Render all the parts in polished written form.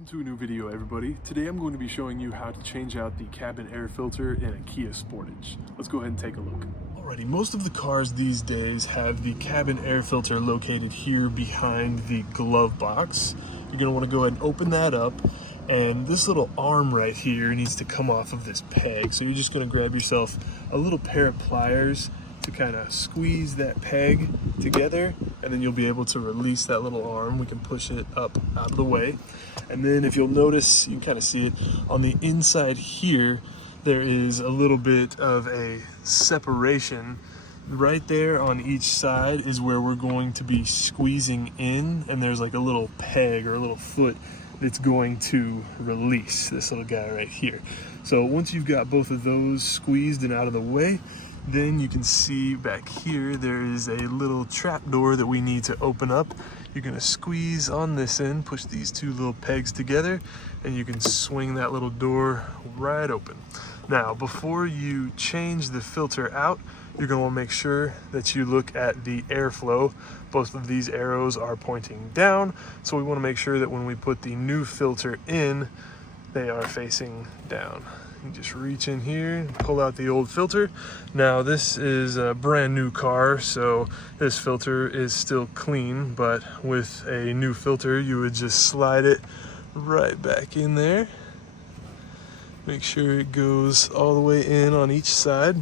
Welcome to a new video, everybody. Today I'm going to be showing you how to change out the cabin air filter in a Kia Sportage. Let's go ahead and take a look. Alrighty, most of the cars these days have the cabin air filter located here behind the glove box. You're going to want to go ahead and open that up, and this little arm right here needs to come off of this peg. So you're just going to grab yourself a little pair of pliers to kind of squeeze that peg together, and then you'll be able to release that little arm. We can push it up out of the way, and then if you'll notice, you can kind of see it on the inside here, there is a little bit of a separation right there. On each side is where we're going to be squeezing in, and there's like a little peg or a little foot that's going to release this little guy right here. So once you've got both of those squeezed and out of the way, then you can see back here there is a little trap door that we need to open up. You're going to squeeze on this end, push these two little pegs together, and you can swing that little door right open. Now, before you change the filter out, you're going to want to make sure that you look at the airflow. Both of these arrows are pointing down, so we want to make sure that when we put the new filter in, they are facing down. You just reach in here and pull out the old filter. Now this is a brand new car, so this filter is still clean, but with a new filter you would just slide it right back in there. Make sure it goes all the way in on each side,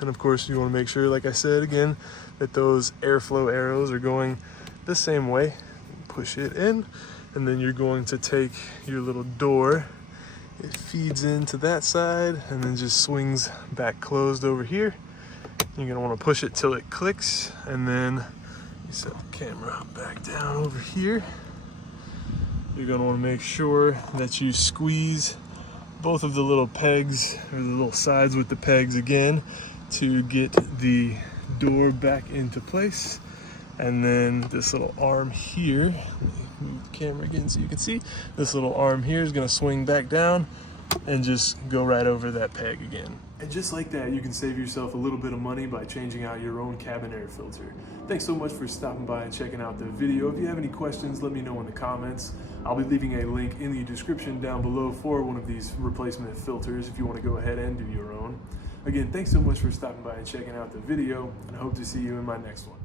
and of course you want to make sure, like I said again, that those airflow arrows are going the same way. Push it in, and then you're going to take your little door. It feeds into that side and then just swings back closed over here. You're going to want to push it till it clicks, and then you set the camera back down over here. You're going to want to make sure that you squeeze both of the little pegs, or the little sides with the pegs again, to get the door back into place. And then this little arm here, move the camera again so you can see, this little arm here is going to swing back down and just go right over that peg again. And just like that, you can save yourself a little bit of money by changing out your own cabin air filter. Thanks so much for stopping by and checking out the video. If you have any questions, let me know in the comments. I'll be leaving a link in the description down below for one of these replacement filters if you want to go ahead and do your own. Again, thanks so much for stopping by and checking out the video, and I hope to see you in my next one.